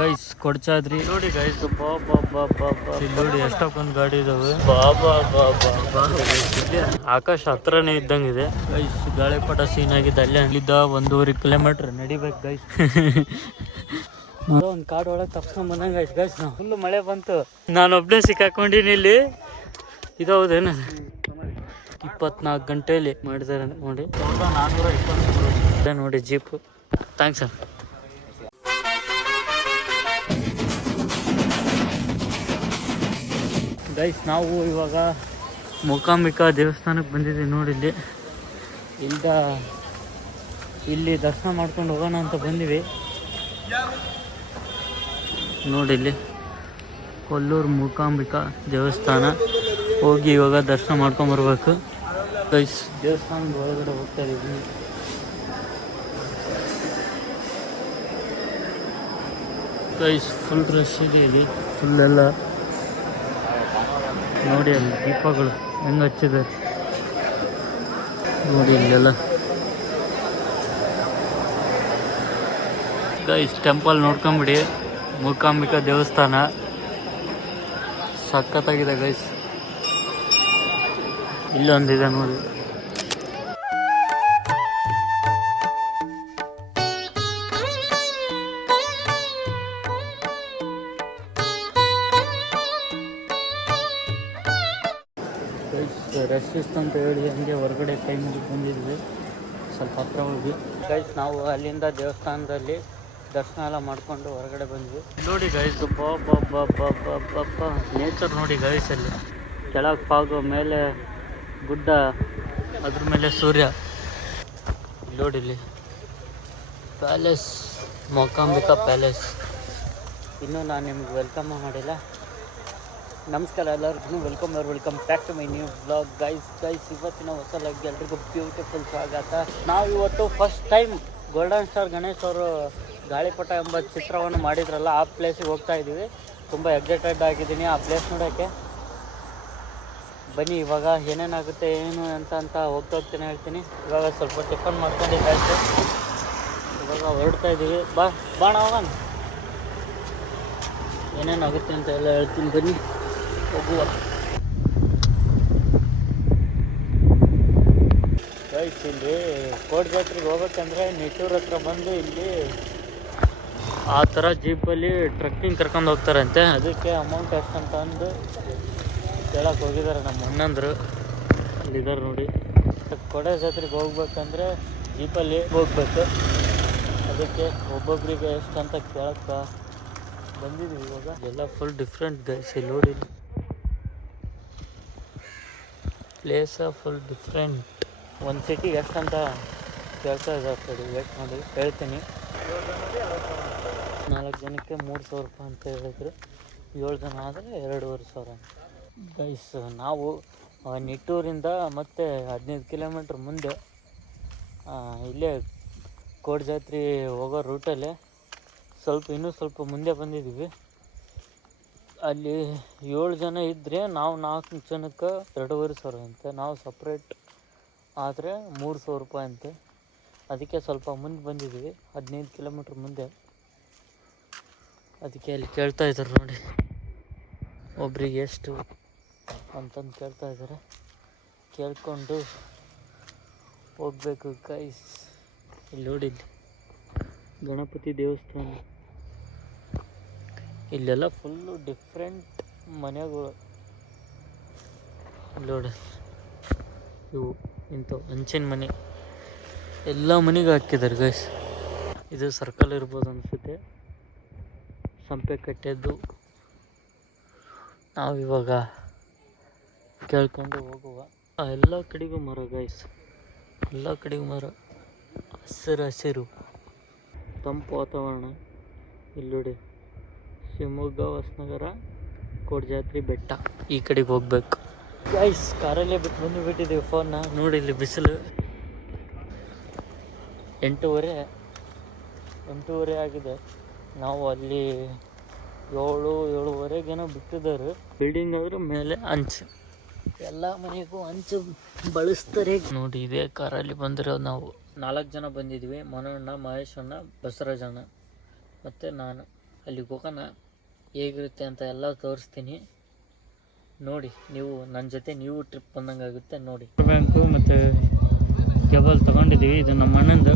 Guys Kodachadri ನೋಡಿ guys ನೋಡಿ ಎಷ್ಟೊಂದು ಗಾಡಿ ಇದಾವೆ ಆಕಾಶ ಹತ್ರನೇ ಇದ್ದಂಗಿದೆ ಗೈಸ್. ಗಾಳಿಪಟ ಸೀನ್ ಆಗಿದೆ ಅಲ್ಲೇ. ಅಲ್ಲಿದ್ದ 1.5 ಕಿಲೋಮೀಟರ್ ನಡಿಬೇಕು ಗೈಸ್. ಒಂದು ಕಾಡು ಒಳಗೆ ತಪ್ಸ್ಕೊಂಡ್ ಬಂದಂಗ ಆಯ್ತು ಗೈಸ್. ನಾವು ಫುಲ್ ಮಳೆ ಬಂತು, ನಾನೊಬ್ನೇ ಸಿಕ್ಕಾಕೊಂಡಿನಿ ಇಲ್ಲಿ. ಇದೌದೇನು 24 ಗಂಟೆಯಲ್ಲಿ ಮಾಡಿದಾರೆ ನೋಡಿ. 1420 ನೋಡಿ ಜೀಪ್. Thanks sir. ಗೈಸ್ ನಾವು ಇವಾಗ ಮೂಕಾಂಬಿಕಾ ದೇವಸ್ಥಾನಕ್ಕೆ ಬಂದಿದ್ದೀವಿ ನೋಡಿ. ಇಲ್ಲಿ ದರ್ಶನ ಮಾಡ್ಕೊಂಡು ಹೋಗೋಣ ಅಂತ ಬಂದಿವಿ ನೋಡಿ. ಇಲ್ಲಿ ಕೊಲ್ಲೂರು ಮೂಕಾಂಬಿಕಾ ದೇವಸ್ಥಾನ ಹೋಗಿ ಇವಾಗ ದರ್ಶನ ಮಾಡ್ಕೊಂಬರ್ಬೇಕು ಗೈಸ್. ದೇವಸ್ಥಾನದ ಒಳಗಡೆ ಹೋಗ್ತಾ ಇದ್ದೀವಿ ಗೈಸ್. ಫುಲ್ ರಶ್ ಇದೆ ಇಲ್ಲಿ, ಫುಲ್ ಎಲ್ಲ ನೋಡಿ. ಅಲ್ಲಿ ದೀಪಗಳು ಹೆಂಗೆ ಹಚ್ಚಿದೆ ನೋಡಿ ಇಲ್ಲೆಲ್ಲ ಗೈಸ್. ಟೆಂಪಲ್ ನೋಡ್ಕೊಂಬಿಡಿ, ಮೂಕಾಂಬಿಕಾ ದೇವಸ್ಥಾನ ಸಖತ್ತಾಗಿದೆ ಗೈಸ್. ಇಲ್ಲೊಂದಿದೆ ನೋಡಿ. ರಶ್ ಇತ್ತು ಅಂತ ಹೇಳಿ ಹಂಗೆ ಹೊರಗಡೆ ಕೈ ಮುಗಿದು ಬಂದಿದ್ವಿ, ಸ್ವಲ್ಪ ಹತ್ರ ಹೋಗಿ ಗೈಸ್. ನಾವು ಅಲ್ಲಿಂದ ದೇವಸ್ಥಾನದಲ್ಲಿ ದರ್ಶನ ಎಲ್ಲ ಮಾಡಿಕೊಂಡು ಹೊರಗಡೆ ಬಂದ್ವಿ ನೋಡಿ ಗೈಸ್. ನೇಚರ್ ನೋಡಿ ಗೈಸ್. ಅಲ್ಲಿ ಕೆಳಗೆ ಫಾಗು, ಮೇಲೆ ಗುಡ್ಡ, ಅದ್ರ ಮೇಲೆ ಸೂರ್ಯ ನೋಡಿ. ಇಲ್ಲಿ ಪ್ಯಾಲೇಸ್, ಮೂಕಾಂಬಿಕಾ ಪ್ಯಾಲೇಸ್. ಇನ್ನೂ ನಾನು ನಿಮ್ಗೆ ವೆಲ್ಕಮ್ ಮಾಡಿಲ್ಲ. ನಮಸ್ಕಾರ ಎಲ್ಲರಿಗೂ, welcome back to my new blog guys. ಇವತ್ತಿನ ಹೊಸ ಲೈಕ್ ಎಲ್ರಿಗೂ ಬ್ಯೂಟಿಫುಲ್ ಸ್ವಾಗತ. ನಾವು ಇವತ್ತು first time golden star Ganesh ಅವರು ಗಾಳಿಪಟ ಎಂಬ ಚಿತ್ರವನ್ನು ಮಾಡಿದ್ರಲ್ಲ, ಆ ಪ್ಲೇಸಿಗೆ ಹೋಗ್ತಾ ಇದ್ದೀವಿ. ತುಂಬ ಎಕ್ಸೈಟೆಡ್ ಆಗಿದ್ದೀನಿ ಆ ಪ್ಲೇಸ್ ನೋಡೋಕ್ಕೆ. ಬನ್ನಿ ಇವಾಗ ಏನೇನಾಗುತ್ತೆ ಏನು ಅಂತ ಹೋಗ್ತೀನಿ ಹೇಳ್ತೀನಿ. ಇವಾಗ ಸ್ವಲ್ಪ ಟಿಫನ್ ಮಾಡ್ಕೊಂಡಿದ್ದಾಯ್ತು, ಇವಾಗ ಹೊರಡ್ತಾ ಇದ್ದೀವಿ. ಬಾಣ ಹೋಗೋಣ, ಏನೇನಾಗುತ್ತೆ ಅಂತ ಎಲ್ಲ ಹೇಳ್ತೀನಿ ಬನ್ನಿ ಹೋಗುವ ಗೈಸ್. ಇಲ್ಲಿ ಕೋಟ ಜಾತ್ರೆಗೆ ಹೋಗ್ಬೇಕಂದ್ರೆ ನಿಟ್ಟೂರ್ ಹತ್ರ ಬಂದು ಇಲ್ಲಿ ಆ ಥರ ಜೀಪಲ್ಲಿ ಟ್ರಕ್ಕಿಂಗ್ ಕರ್ಕೊಂಡು ಹೋಗ್ತಾರಂತೆ. ಅದಕ್ಕೆ ಅಮೌಂಟ್ ಎಷ್ಟಂತ ಅಂದು ಕೇಳಕ್ಕೆ ಹೋಗಿದ್ದಾರೆ ನಮ್ಮ ಅಣ್ಣಂದರು. ಅಲ್ಲಿದ್ದಾರೆ ನೋಡಿ. ಕೋಟ ಜಾತ್ರೆಗೆ ಹೋಗ್ಬೇಕಂದ್ರೆ ಜೀಪಲ್ಲಿ ಹೋಗ್ಬೇಕು. ಅದಕ್ಕೆ ಒಬ್ಬೊಬ್ಬರಿಗೆ ಎಷ್ಟಂತ ಕೇಳಕ್ಕೆ ಬಂದಿದ್ವಿ ಇವಾಗ. ಎಲ್ಲ ಫುಲ್ ಡಿಫ್ರೆಂಟ್ ಗೈಸ್. ಇಲ್ಲಿ ನೋಡಿ, ಪ್ಲೇಸ ಫುಲ್ ಡಿಫ್ರೆಂಟ್. ಒಂದು ಸಿಟಿಗೆ ಎಷ್ಟಂತ ಕೇಳ್ತಾ ಇದ್ದಾರೆ, ವೇಟ್ ಮಾಡಿ ಹೇಳ್ತೀನಿ. 4 ಜನಕ್ಕೆ 3,000 ರೂಪಾಯಿ ಅಂತ ಹೇಳಿದ್ರು. 7 ಜನ ಆದರೆ 2,500 ಗೈಸ್. ನಾವು ನಿಟ್ಟೂರಿಂದ ಮತ್ತೆ 15 ಕಿಲೋಮೀಟ್ರ್ ಮುಂದೆ ಇಲ್ಲೇ ಕೋಟ ಜಾತ್ರೆ ಹೋಗೋ ರೂಟಲ್ಲೇ ಇನ್ನೂ ಸ್ವಲ್ಪ ಮುಂದೆ ಬಂದಿದ್ದೀವಿ. ಅಲ್ಲಿ 7 ಜನ ಇದ್ದರೆ ನಾವು 4 ಜನಕ್ಕೆ 2,500 ಅಂತೆ. ನಾವು ಸಪ್ರೇಟ್ ಆದರೆ 3,000 ರೂಪಾಯಿ ಅಂತೆ. ಅದಕ್ಕೆ ಸ್ವಲ್ಪ ಮುಂದೆ ಬಂದಿದ್ದೀವಿ, 15 ಕಿಲೋಮೀಟ್ರ್ ಮುಂದೆ. ಅದಕ್ಕೆ ಅಲ್ಲಿ ಕೇಳ್ತಾ ಇದ್ದಾರೆ ನೋಡಿ, ಒಬ್ರಿಗೆ ಎಷ್ಟು ಅಂತಂದು ಕೇಳ್ತಾ ಇದ್ದಾರೆ. ಕೇಳ್ಕೊಂಡು ಹೋಗ್ಬೇಕು ಗೈಸ್. ಇಲ್ಲಿ ನೋಡಿ, ಗಣಪತಿ ದೇವಸ್ಥಾನ. ಇಲ್ಲೆಲ್ಲ ಫುಲ್ಲು ಡಿಫ್ರೆಂಟ್ ಮನೆಗಳು ನೋಡಿ. ಇವು ಇಂಥವು ಹಂಚಿನ ಮನೆ ಎಲ್ಲ ಮನೆಗೆ ಹಾಕಿದ್ದಾರೆ ಗೈಸ್. ಇದು ಸರ್ಕಲ್ ಇರ್ಬೋದು ಅನಿಸುತ್ತೆ, ಸಂಪೆ ಕಟ್ಟೆದ್ದು. ನಾವಿವಾಗ ಕೇಳ್ಕೊಂಡು ಹೋಗುವ. ಎಲ್ಲ ಕಡೆಗೂ ಮರ ಗೈಸ್, ಎಲ್ಲ ಕಡೆಗೂ ಮರ, ಹಸಿರು ತಂಪು ವಾತಾವರಣ. ಇಲ್ಲಿ ನೋಡಿ, ಶಿವಮೊಗ್ಗ, ಹೊಸನಗರ, ಕೋಟ ಜಾತ್ರೆ, ಬೆಟ್ಟ. ಈ ಕಡೆಗೆ ಹೋಗ್ಬೇಕು ಗೈಸ್. ಕಾರಲ್ಲೇ ಬಂದುಬಿಟ್ಟಿದ್ದೀವಿ ಫೋನ್ನ ನೋಡಿ. ಇಲ್ಲಿ ಬಿಸಿಲು 8:30 ಆಗಿದೆ. ನಾವು ಅಲ್ಲಿ 7:30 ಬಿಟ್ಟಿದ್ದಾರೆ. ಬಿಲ್ಡಿಂಗ್ ಆದ್ರೆ ಮೇಲೆ ಹಂಚು, ಎಲ್ಲ ಮನೆಗೂ ಹಂಚು ಬಳಸ್ತಾರೆ ನೋಡಿ. ಇದೇ ಕಾರಲ್ಲಿ ಬಂದಿರೋದು ನಾವು. 4 ಜನ ಬಂದಿದ್ವಿ, ಮನೋಣ್ಣ, ಮಹೇಶಣ್ಣ, ಬಸವರಾಜಣ್ಣ ಮತ್ತು ನಾನು. ಅಲ್ಲಿಗೆ ಹೋಗೋಣ, ಹೇಗಿರುತ್ತೆ ಅಂತ ಎಲ್ಲ ತೋರಿಸ್ತೀನಿ ನೋಡಿ. ನೀವು ನನ್ನ ಜೊತೆ ನೀವು ಟ್ರಿಪ್ ಬಂದಂಗೆ ಆಗುತ್ತೆ ನೋಡಿ. ಬ್ಯಾಂಕು ಮತ್ತು ಕೇಬಲ್ ತೊಗೊಂಡಿದ್ದೀವಿ. ಇದು ನಮ್ಮ ಅಣ್ಣಂದು.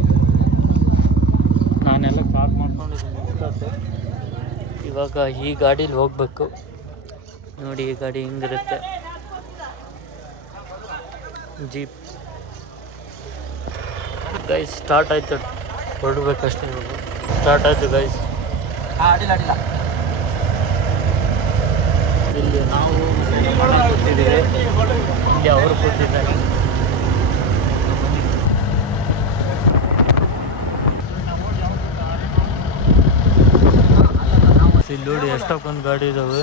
ನಾನೆಲ್ಲ ಚಾರ್ಜ್ ಮಾಡ್ಕೊಂಡಿದ್ದೀನಿ ಇಷ್ಟೊತ್ತು. ಇವಾಗ ಈ ಗಾಡೀಲಿ ಹೋಗಬೇಕು ನೋಡಿ. ಈ ಗಾಡಿ ಹಿಂಗಿರುತ್ತೆ, ಜೀಪ್. ಗೈಸ್ ಸ್ಟಾರ್ಟ್ ಆಯಿತು, ಹೊರಡ್ಬೇಕಷ್ಟೇ. ಸ್ಟಾರ್ಟ್ ಆಯಿತು ಗೈಸ್. ಇಲ್ಲಿ ನಾವು ಕೂತಿದ್ದೀವಿ, ಇಲ್ಲಿ ಅವರು ಕೂತಿದ್ದಾರೆ. ಇಲ್ಲಿ ನೋಡಿ ಎಷ್ಟೊಂದು ಗಾಡಿ ಇದಾವೆ.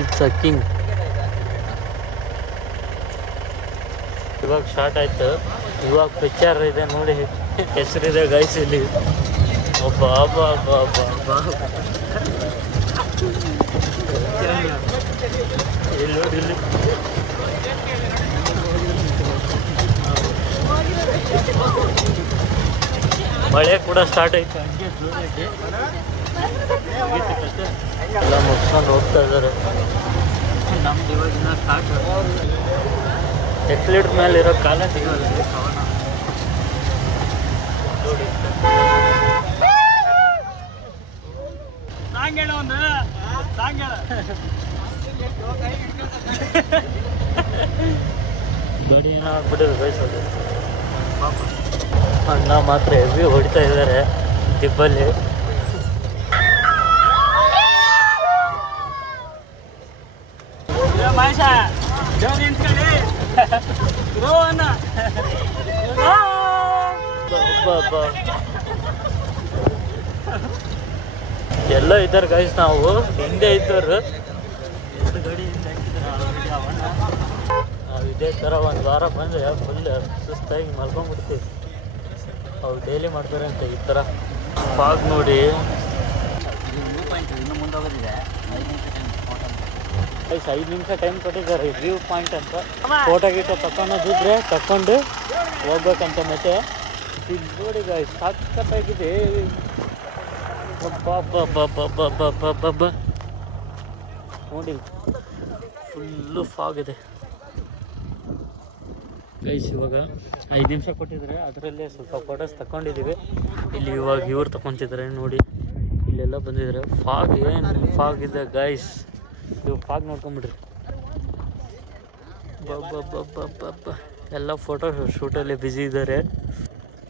It's a king. ಇವಾಗ ಸ್ಟಾರ್ಟ್ ಆಯ್ತು. ಇವಾಗ ಪಿಕ್ಚರ್ ಇದೆ ನೋಡಿ, ಹೆಸರಿದೆ ಗೈಸ್ ಇಲ್ಲಿ. ಒಬ್ಬ ಇಲ್ಲಿ ನೋಡಿ, ಇಲ್ಲಿ ಮಳೆ ಕೂಡ ಸ್ಟಾರ್ಟ್ ಆಯ್ತು. ಹಂಗೆ ಜೋರಾಗಿ ಎಲ್ಲ ಮುಗಿಸ್ಕೊಂಡು ಹೋಗ್ತಾ ಇದ್ದಾರೆ. ನಮ್ದು ಇವಾಗಿನ ಸ್ಟಾರ್ಟ್. ಎಕ್ಸ್ಲೀಟರ್ ಮೇಲೆ ಇರೋ ಕಾಲ ಸಿಗೋಲ್ಲ ನೋಡಿ. ಗಾಡಿ ಏನೋ ಆಗ್ಬಿಟ್ಟಿದೆ ಬಯಸೋದು. ಅಣ್ಣ ಮಾತ್ರ ಹೆವಿ ಹೊಡಿತಾ ಇದ್ದಾರೆ ದಿಬ್ಬಲ್ಲಿ. ಎಲ್ಲ ಇದ್ದಾರೆ ಗೈಸ್. ನಾವು ಹಿಂದೆ ಇದ್ದವರು ಗಾಡಿ ನಾವು ಇದೇ ಥರ ಒಂದು ವಾರ ಬಂದರೆ ಫುಲ್ ಸುಸ್ತಾಗಿ ಮಲ್ಕೊಂಡ್ಬಿಡ್ತೀವಿ. ಅವ್ರು ಡೈಲಿ ಮಾಡ್ತಾರೆ ಅಂತ ಈ ಥರ. ಫಾಗ್ ನೋಡಿ. ಇನ್ನು ಮುಂದೆ ಹೋಗೋದಿದೆ. 5 ನಿಮಿಷ ಟೈಮ್ ಕೊಟ್ಟಿದ್ದಾರೆ ವ್ಯೂ ಪಾಯಿಂಟ್ ಅಂತ. ಫೋಟೋ ಗೀಟೋ ತಗೊಂಡಿದ್ರೆ ತಗೊಂಡು ಹೋಗ್ಬೇಕಂತ. ಮತ್ತೆ ಇಲ್ಲಿ ನೋಡಿ ಗಾಯ್ಸ್ ಸಖತ್ತಾಗಿದೆ. ನೋಡಿ ಫುಲ್ಲು ಫಾಗ್ ಇದೆ ಗೈಸ್. ಇವಾಗ 5 ನಿಮಿಷ ಕೊಟ್ಟಿದ್ದಾರೆ, ಅದರಲ್ಲೇ ಸ್ವಲ್ಪ ಫೋಟೋಸ್ ತಗೊಂಡಿದ್ದೀವಿ. ಇಲ್ಲಿ ಇವಾಗ ಇವ್ರು ತಗೊತಿದ್ದಾರೆ ನೋಡಿ, ಇಲ್ಲೆಲ್ಲ ಬಂದಿದ್ದಾರೆ. ಫಾಗ್ ಏನು ಫಾಗ್ ಇದೆ ಗೈಸ್. ಇವು ಫಾಗ್ ನೋಡ್ಕೊಂಬಿಡ್ರಿ. ಎಲ್ಲ ಫೋಟೋ ಶೂಟಲ್ಲಿ ಬ್ಯುಸಿ ಇದ್ದಾರೆ.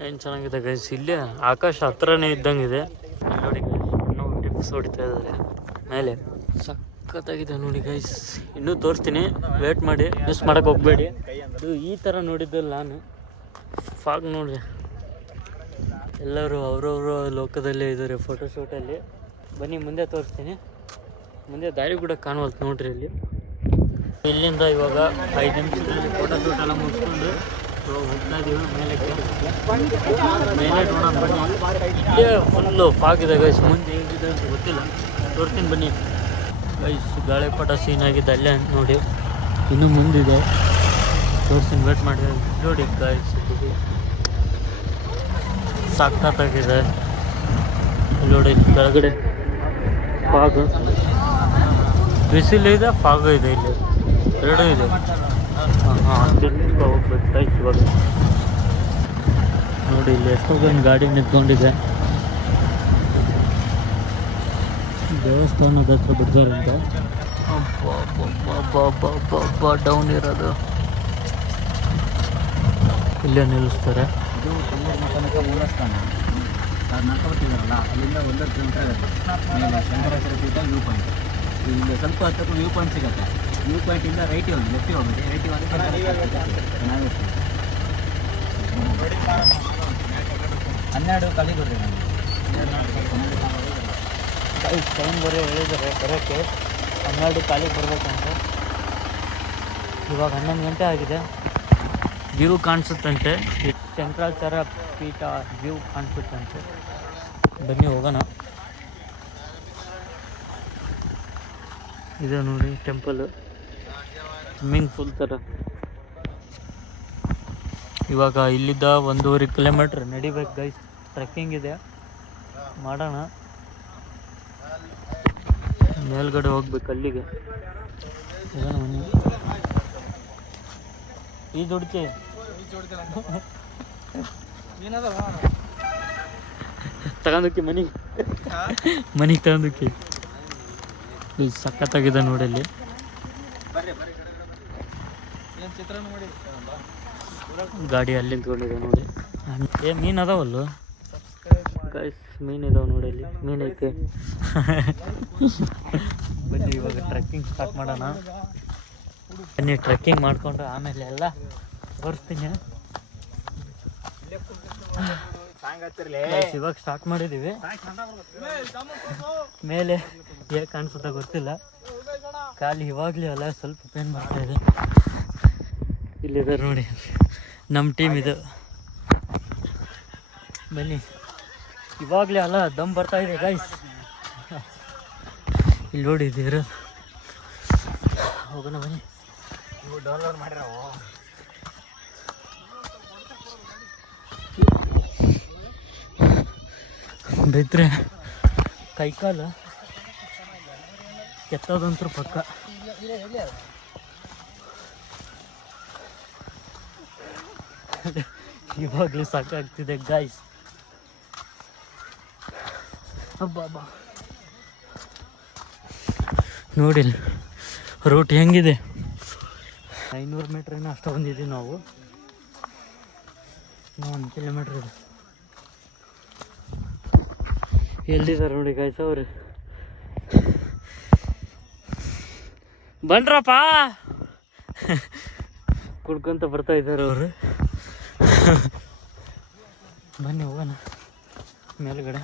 ಏನು ಚೆನ್ನಾಗಿದೆ ಗೈಸ್. ಇಲ್ಲೇ ಆಕಾಶ ಹತ್ರನೇ ಇದ್ದಂಗಿದೆ ನೋಡಿ ಗೈಸ್. ಇನ್ನೂ ಟಿಪ್ಸ್ ಹೊಡಿತಾ ಇದ್ದಾರೆ ಮೇಲೆ. ಸಖತ್ತಾಗಿದೆ ನೋಡಿ ಗೈಸ್. ಇನ್ನೂ ತೋರಿಸ್ತೀನಿ, ವೇಟ್ ಮಾಡಿ, ಮಿಸ್ ಮಾಡೋಕ್ಕೆ ಹೋಗಬೇಡಿ. ಇದು ಈ ಥರ ನೋಡಿದ್ದಲ್ಲ ನಾನು. ಫಾಗ್ ನೋಡಿ, ಎಲ್ಲರೂ ಅವರವರು ಲೋಕದಲ್ಲೇ ಇದ್ದಾರೆ ಫೋಟೋಶೂಟಲ್ಲಿ. ಬನ್ನಿ ಮುಂದೆ ತೋರಿಸ್ತೀನಿ. ಮುಂದೆ ದಾರಿ ಕೂಡ ಕಾಣುವಲ್ತು ನೋಡ್ರಿ. ಇಲ್ಲಿಂದ ಇವಾಗ 5 ನಿಮಿಷದಲ್ಲಿ ಫೋಟೋಶೂಟ್ ಎಲ್ಲ ಮುಗಿಸ್ಕೊಂಡು ಹೋಗ್ತಾ ಇದ್ದೀವಿ ಮೇಲಕ್ಕೆ. ಮೇಲೆ ನೋಡೋಣ ಬನ್ನಿ. ಇಲ್ಲೇ ಫುಲ್ಲು ಫಾಗ್ ಇದೆ ಗೈಸ್. ಮುಂದೆ ಹೇಗಿದೆ ಅಂತ ಗೊತ್ತಿಲ್ಲ, ತೋರಿಸ್ತೀನಿ ಬನ್ನಿ ಗೈಸ್. ಗಾಳಿಪಟ ಸೀನ್ ಆಗಿದೆ ಅಲ್ಲೇ ನೋಡಿ. ಇನ್ನೂ ಮುಂದಿದೆ, ತೋರಿಸ್ತೀನಿ, ವೇಟ್ ಮಾಡಿ ನೋಡಿ ಗೈಸ್. ಸಖತ್ತಾಗಿದೆ ನೋಡಿ. ಕೆಳಗಡೆ ಫಾಗು, ಬಿಸಿಲು ಇದೆ, ಫಾಗು ಇದೆ, ಇಲ್ಲಿ ಎರಡೂ ಇದೆ. ಹೋಗ್ಬೇಕು ಗೈಸ್ ಇವಾಗ. ನೋಡಿ ಇಲ್ಲಿ ಎಷ್ಟೊಂದು ಗಾಡಿ ನಿಂತ್ಕೊಂಡಿದೆ. ದೇವಸ್ಥಾನದ ಹತ್ರ ಬಿಡ್ತಾರಂತ. ಡೌನ್ ಇರೋದು ಇಲ್ಲೇ ನಿಲ್ಲಿಸ್ತಾರೆ. ಇದು ಕಲ್ಲೂರು ಮಠದ ಮೂಲಸ್ಥಾನ. ನಾಲ್ಕು ಬರ್ತಿದ್ದಾರಲ್ಲ, ಅಲ್ಲಿಂದ 1 ಕಿಲೋಮೀಟರ್ ಆಗುತ್ತೆ ಮೇಲೆ ಶಂಕರಾಚಾರ್ಯ ಪೀಠ ವ್ಯೂ ಪಾಯಿಂಟ್. ಇಲ್ಲಿ ಸ್ವಲ್ಪ ಹತ್ತಕ್ಕೂ ವ್ಯೂ ಪಾಯಿಂಟ್ ಸಿಗುತ್ತೆ. ವ್ಯೂ ಪಾಯಿಂಟಿಂದ ರೈಟಿಗೆ ಹೋಗಿ, ಲೆಫ್ಟಿಗೆ ಹೋಗುತ್ತೆ. ರೈಟಿಗೆ ಹೋಗಿ ಚೆನ್ನಾಗಿರುತ್ತೆ. 12 ಖಾಲಿ ಕೊಡ್ರಿ ನಾನು. ಟೈಮ್ ಬರೀ ಹೇಳಿದ್ದಾರೆ ಬರೋಕ್ಕೆ. 12 ಕಾಲಿಗೆ ಬರಬೇಕಂತ. ಇವಾಗ 11 ಗಂಟೆ ಆಗಿದೆ. ವ್ಯೂ ಕಾಣಿಸುತ್ತಂತೆ, ಶಂಕರಾಚಾರ್ಯ ಪೀಠ ವ್ಯೂ ಕಾಣಿಸುತ್ತಂತೆ. ಬನ್ನಿ ಹೋಗೋಣ. ಇದೆ ನೋಡಿ ಟೆಂಪಲ್, ಸ್ವಿಮ್ಮಿಂಗ್ ಪೂಲ್ ಥರ. ಇವಾಗ ಇಲ್ಲಿದ್ದ 1.5 ಕಿಲೋಮೀಟ್ರ್ ನಡಿಬೇಕು ಗೈಸ್. ಟ್ರೆಕ್ಕಿಂಗ್ ಇದೆ, ಮಾಡೋಣ. ಮೇಲ್ಗಡೆ ಹೋಗ್ಬೇಕು ಅಲ್ಲಿಗೆ. ಈ ದುಡ್ಚಿ ತಗೊಂಡೋಕ್ಕಿ ಮನೆಗೆ ತಗೊಂಡೋಕ್ಕಿ. ಇಲ್ಲಿ ಸಖತ್ತಾಗಿದೆ ನೋಡಿ. ಅಲ್ಲಿ ಗಾಡಿ ಅಲ್ಲಿ ನಿಂತ್ಕೊಂಡಿದೆ ನೋಡಿ. ಮೀನು ಅದಾವಲ್ಲು ಗೈಸ್, ಮೀನು ಇದಾವೆ ನೋಡಿ. ಅಲ್ಲಿ ಮೀನು ಐತೆ. ಬನ್ನಿ ಇವಾಗ ಟ್ರೆಕ್ಕಿಂಗ್ ಸ್ಟಾರ್ಟ್ ಮಾಡೋಣ. ಬನ್ನಿ ಟ್ರೆಕ್ಕಿಂಗ್ ಮಾಡಿಕೊಂಡು ಆಮೇಲೆ ಎಲ್ಲ ತೋರಿಸ್ತೀನಿ. ಇವಾಗ ಸ್ಟಾರ್ಟ್ ಮಾಡಿದ್ದೀವಿ. ಮೇಲೆ ಹೇಗೆ ಕಾಣಿಸುತ್ತಾ ಗೊತ್ತಿಲ್ಲ. ಖಾಲಿ ಇವಾಗಲೇ ಅಲ್ಲ ಸ್ವಲ್ಪ ಪೇನ್ ಮಾಡ್ತಾ ಇದೆ. ಇಲ್ಲಿದ್ದಾರೆ ನೋಡಿ ನಮ್ಮ ಟೀಮ್ ಇದು. ಬನ್ನಿ, ಇವಾಗಲೇ ಅಲ್ಲ ದಮ್ ಬರ್ತಾ ಇದೆ ಗೈಸ್. ಇಲ್ಲಿ ನೋಡಿದ್ದೀರ, ಹೋಗೋಣ ಬನ್ನಿ. ಡೌನ್ಲೋಡ್ ಮಾಡಿರೋ ಬಿದ್ದರೆ ಕೈಕಾಲು ಕೆತ್ತೋದಂತೂ ಪಕ್ಕ. ಇವಾಗಲೂ ಸಾಕಾಗ್ತಿದೆ ಗಾಯ್ಸ್. ಹಬ್ಬ ನೋಡಿ ರೂಟ್ ಹೆಂಗಿದೆ. 500 ಮೀಟ್ರಿನ ಅಷ್ಟು ಬಂದಿದ್ದೀವಿ ನಾವು. 1 ಕಿಲೋಮೀಟ್ರ್ ಇದೆ. ಎಲ್ಲಿದ್ದಾರೆ ನೋಡಿ ಗಾಯ್ಸ್ ಅವರು. ಬನ್ರಪ್ಪ ಕುಡ್ಕೊಂತ ಬರ್ತಾ ಇದ್ದಾರೆ ಅವರು. ಬನ್ನಿ ಹೋಗೋಣ ಮೇಲ್ಗಡೆ.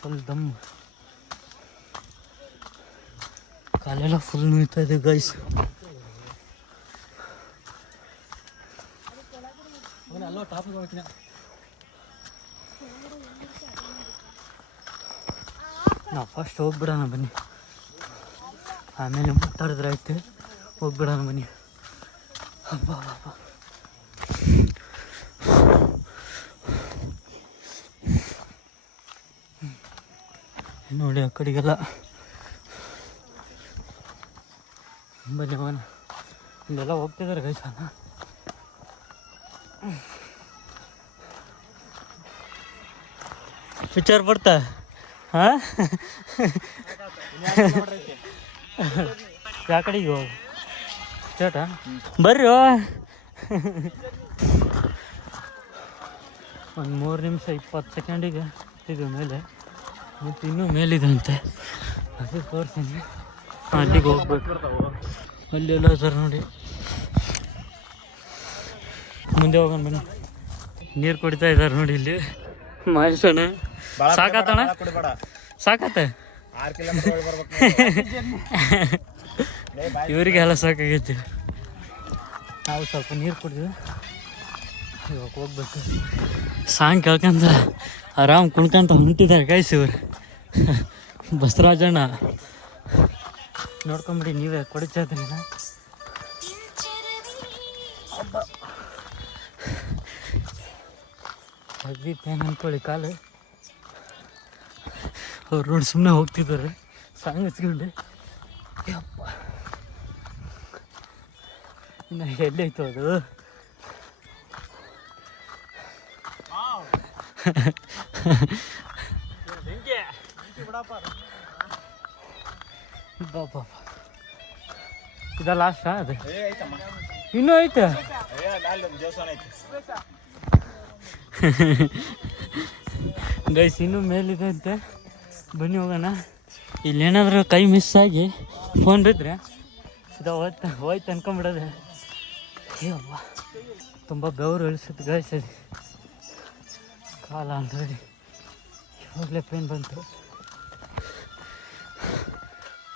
ಫುಲ್ ದಮ್, ಕಾಲೆಲ್ಲ ಫುಲ್ ನೋಯ್ತಾ ಇದೆ ಗೈಸ್. ನಾವು ಫಸ್ಟ್ ಹೋಗ್ಬಿಡೋಣ ಬನ್ನಿ, ಆಮೇಲೆ ಮಾತಾಡಿದ್ರೆ ಆಯ್ತು. ಹೋಗ್ಬಿಡೋಣ ಬನ್ನಿ. ಹಬ್ಬ ನೋಡಿ ಆ ಕಡೆಗೆಲ್ಲ. ಬನ್ನಿ ಹೋಗೋಣ. ಇಲ್ಲೆಲ್ಲ ಹೋಗ್ತಿದ್ದಾರೆ ಗೈಸ್. ಪಿಕ್ಚರ್ ಬರ್ತಾ ಹಾಂ ಯಾ ಕಡೆಗೆ ಹೋಗಿ ಸ್ಟಾರ್ಟಾ ಬರ್ರಿ. ಒಂದು 3 ನಿಮಿಷ 20 ಸೆಕೆಂಡಿಗೆ ಇದು ಮೇಲೆ, ಮತ್ತು ಇನ್ನೂ ಮೇಲಿದೆ ಅಂತೆ. ಅದು ತೋರಿಸ್ತೀನಿ. ಅಲ್ಲಿಗೆ ಹೋಗ್ಬೇಕು. ಅಲ್ಲೆಲ್ಲ ಸರ್ ನೋಡಿ. ಮುಂದೆ ಹೋಗೋಣ ಬನ್ನಿ. ನೀರು ಕುಡಿತಾ ಇದ್ದಾರೆ ನೋಡಿ ಇಲ್ಲಿ ಮಹೇಶಣ್ಣ. ಸಾಕಾತಣ್ಣ, ಸಾಕತ್ತ ಇವರಿಗೆ ಎಲ್ಲ ಸಾಕಾಗೈತಿ. ನಾವು ಸ್ವಲ್ಪ ನೀರು ಕುಡಿದ್ವಿ. ಇವಾಗ ಹೋಗ್ಬೇಕು. ಸಾಂಗ್ ಕೇಳ್ಕೊಂತ ಆರಾಮ್ ಕುಣ್ಕೊಂತ ಹೊಂಟಿದ್ದಾರೆ ಗೈಸ್ ಇವ್ರು. ಬಸವರಾಜಣ್ಣ ನೋಡ್ಕೊಂಬಿಡಿ ನೀವೇ ಕೊಡಿಸ್ತೀನಿ. ಹೆವಿ ಪೇನ್ ಅಂದ್ಕೊಳ್ಳಿ ಕಾಲು. ಅವ್ರು ನೋಡಿ ಸುಮ್ಮನೆ ಹೋಗ್ತಿದ್ದಾರೆ ಸಾಂಗ್ ಹಚ್ಕೊಂಡು. ಯಪ್ಪ ಇನ್ನು ಎಲ್ಲೈತು ಅದು. ಬಾಬಾ ಇದ ಲಾಸ್ಟಾ? ಅದು ಇನ್ನೂ ಐತೆ ಗೈಸ್, ಇನ್ನೂ ಮೇಲಿದೆ ಅಂತೆ. ಬನ್ನಿ ಹೋಗೋಣ. ಇಲ್ಲೇನಾದರೂ ಕೈ ಮಿಸ್ ಆಗಿ ಫೋನ್ ಬಿದ್ದರೆ ಇದು ಹೋಯ್ತು ಅನ್ಕೊಂಬಿಡೋದೆ. ಅಯ್ಯವ್ವ ತುಂಬ ಬೆವರು ಇಳಿಸುತ್ತೆ ಗೈಸ್. ಅದು ಕಾಲ ಆಲ್ರೆಡಿ ಇವಾಗಲೇ ಪೇನ್ ಬಂತು.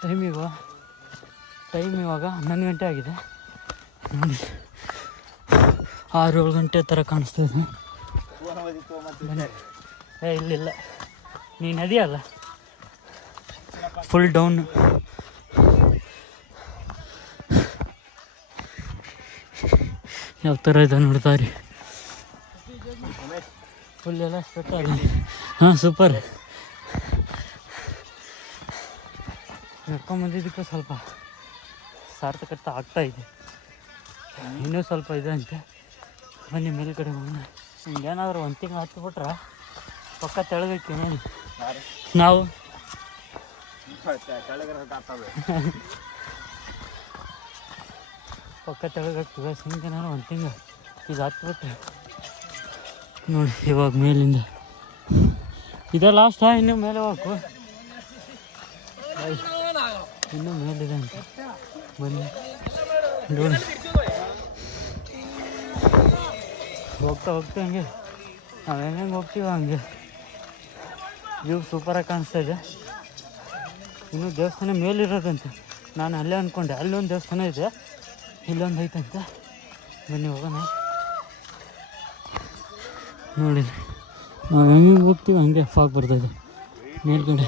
ಟೈಮ್ ಇವಾಗ 11 ಗಂಟೆ ಆಗಿದೆ ನೋಡಿ. 6-7 ಗಂಟೆ ಥರ ಕಾಣಿಸ್ತದೆ. ಇಲ್ಲ ನೀನು ನದಿಯಲ್ಲ ಫುಲ್ ಡೌನ್. ಯಾವ ಥರ ಇದೆ ನೋಡ್ತಾ ರೀ. ಫುಲ್ ಎಲ್ಲ ಸ್ಪೆಟ್ ಆಗಿ. ಹಾಂ ಸೂಪರ್. ನಡ್ಕೊಂಬಂದಿದ್ದಕ್ಕೆ ಸ್ವಲ್ಪ ಸಾರ್ಥಕತೆ ಆಗ್ತಾಯಿದೆ. ಇನ್ನೂ ಸ್ವಲ್ಪ ಇದೆ ಅಂತೆ. ಬನ್ನಿ ಮೇಲ್ಗಡೆ ಹೋಗೋಣ. ಹಿಂಗೇನಾದರೂ ಒಂದು ತಿಂಗಳು ಹತ್ಬಿಟ್ರೆ ಪಕ್ಕ ತೆಳಗಕ್ಕೆ ನೋಡಿ ನಾವು ಪಕ್ಕ ತೆಳಗಾಗ್ತದೆ. ಹಿಂಗೇನಾದ್ರು ಒಂದು ತಿಂಗಳು ಈಗ ಹತ್ಬಿಟ್ರೆ ನೋಡಿ. ಇವಾಗ ಮೇಲಿಂದ ಇದೇ ಲಾಸ್ಟಾ? ಇನ್ನೂ ಮೇಲೆ ಹೋಗು, ಇನ್ನೂ ಮೇಲಿದೆ ಅಂತ. ಬನ್ನಿ ನೋಡಿ. ಹೋಗ್ತಾ ಹೋಗ್ತಾ ಹಂಗೆ ನಾವು ಹೆಂಗೆ ಹೋಗ್ತೀವಿ ಹಂಗೆ ವ್ಯೂ ಸೂಪರಾಗಿ ಕಾಣಿಸ್ತಾ ಇದೆ. ಇನ್ನೂ ದೇವಸ್ಥಾನ ಮೇಲಿರೋದಂತೆ. ನಾನು ಅಲ್ಲೇ ಅಂದ್ಕೊಂಡೆ ಅಲ್ಲೊಂದು ದೇವಸ್ಥಾನ ಇದೆ, ಇಲ್ಲೊಂದು ಐತಂತೆ. ಬನ್ನಿ ಹೋಗೋಣ. ನೋಡಿ ನಾವು ಹೆಂಗೆ ಹೋಗ್ತೀವಿ ಹಂಗೆ ಫಾಗ್ ಬರ್ತಾಯಿದೆ ಮೇಲ್ಗಡೆ.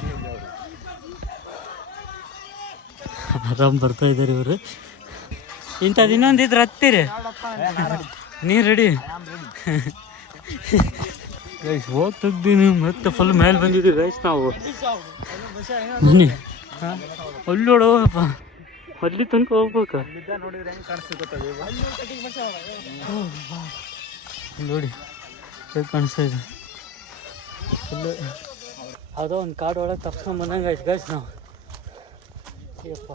ಆರಾಮ್ ಬರ್ತಾಯಿದ್ದಾರೆ ಇವರು. ಇಂಥದ್ದು ಇನ್ನೊಂದು ಇದ್ರೆ ಹತ್ತೀರಿ ನೀರು ರೆಡಿ. ಗೈಸ್ ಹೋಗಿ ತೆಗ್ದೀನಿ ಮತ್ತೆ ಫುಲ್ ಮೇಲೆ ಬಂದಿದ್ದೀವಿ ಗೈಸ್ ನಾವು. ಬನ್ನಿ ಹಾಂ ಅಲ್ಲಿ ನೋಡೋಪ್ಪ, ಅಲ್ಲಿ ತನಕ ಹೋಗ್ಬೇಕು ನೋಡಿ. ಹೇಗೆ ಕಾಣಿಸ್ತಾ ಇದೆ ಫುಲ್ಲು. ಯಾವುದೋ ಒಂದು ಕಾಡು ಒಳಗೆ ತಪ್ಸ್ಕೊಂಡು ಬಂದಂಗೆ ಆಯ್ತು ಗೈಸ್ ನಾವು. ಅಯ್ಯಪ್ಪ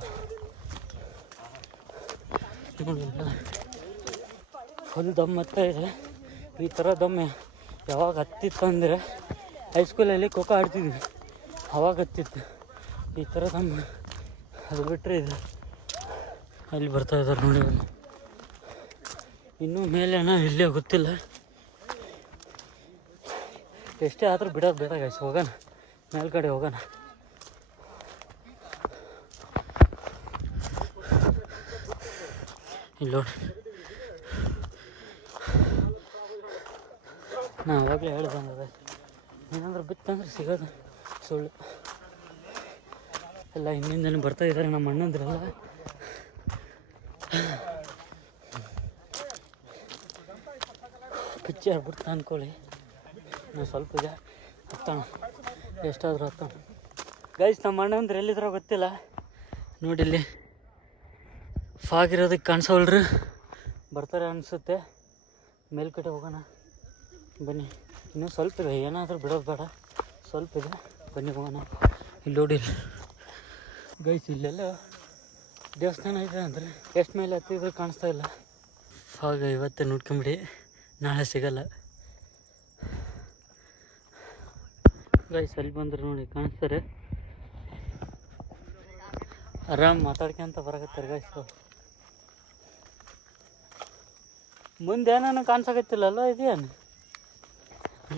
ಫುಲ್ ದಮ್ ಹತ್ತಾ ಇದೆ. ಈ ಥರ ದಮ್ಮೆ ಯಾವಾಗ ಹತ್ತಿತ್ತು ಅಂದರೆ ಹೈಸ್ಕೂಲಲ್ಲಿ ಖೋಖೋ ಆಡ್ತಿದ್ವಿ, ಅವಾಗ ಹತ್ತಿತ್ತು ಈ ಥರ ದಮ್ಮೆ. ಅದು ಬಿಟ್ಟರೆ ಇದು ಅಲ್ಲಿ ಬರ್ತಾ ಇದ್ದಾರೆ ನೋಡಿ. ಇನ್ನೂ ಮೇಲೇನೋ ಇಲ್ಲೇ ಗೊತ್ತಿಲ್ಲ. ಎಷ್ಟೇ ಆದರೂ ಬಿಡೋದು ಬೇಡ ಗೈಸ್. ಹೋಗೋಣ ಮೇಲ್ಗಡೆ ಹೋಗೋಣ. ಇಲ್ಲಿ ನೋಡಿ, ನಾ ಅವಾಗಲೇ ಹೇಳ್ದಂಗೆ ಏನಂದ್ರೆ ಬಿತ್ತಂದ್ರೆ ಸಿಗೋದು ಸುಳ್ಳು. ಎಲ್ಲ ಹಿಂದಿಂದಲೇ ಬರ್ತಾ ಇದ್ದಾರೆ ನಮ್ಮ ಅಣ್ಣಂದ್ರೆಲ್ಲ. ಪಿಚ್ಚೆ ಆಗ್ಬಿಡ್ತಾ ಅಂದ್ಕೊಳ್ಳಿ. ನಾವು ಸ್ವಲ್ಪ ಇದೆ ಹತ್ತೋಣ, ಎಷ್ಟಾದರೂ ಹತ್ತೋಣ ಗೈಸ್. ನಮ್ಮ ಅಣ್ಣಂದ್ರೆ ಎಲ್ಲಿದ್ರೋ ಗೊತ್ತಿಲ್ಲ ನೋಡಿ. ಇಲ್ಲಿ ಫಾಗ್ ಇರೋದಕ್ಕೆ ಕಾಣಿಸೋಲ್ರಿ, ಬರ್ತಾರೆ ಅನಿಸುತ್ತೆ. ಮೇಲ್ಗಡೆ ಹೋಗೋಣ ಬನ್ನಿ. ಇನ್ನೂ ಸ್ವಲ್ಪ ಇದೆ, ಏನಾದರೂ ಬಿಡೋದು ಬೇಡ, ಸ್ವಲ್ಪ ಇದೆ. ಬನ್ನಿ ಹೋಗೋಣ. ಇಲ್ಲಿ ನೋಡಿ ಗೈಸ್, ಇಲ್ಲೆಲ್ಲ ದೇವಸ್ಥಾನ ಇದೆ ಅಂದರೆ ಎಷ್ಟು ಮೇಲೆ ಹತ್ತಿದ್ರು ಕಾಣಿಸ್ತಾ ಇಲ್ಲ. ಫಾಗ್ ಇವತ್ತೇ ನೋಡ್ಕೊಂಬಿಡಿ, ನಾಳೆ ಸಿಗಲ್ಲ ಗೈಸ್. ಅಲ್ಲಿ ಬಂದ್ರೆ ನೋಡಿ ಕಾಣಿಸ್ತಾರೆ, ಆರಾಮ್ ಮಾತಾಡ್ಕೊಂತ ಬರಕತ್ತಾರೆ ಗೈಸ್. ಮುಂದೆ ಏನೇನು ಕಾಣಿಸಕತ್ತಿಲ್ಲಲ್ಲ, ಇದೇನು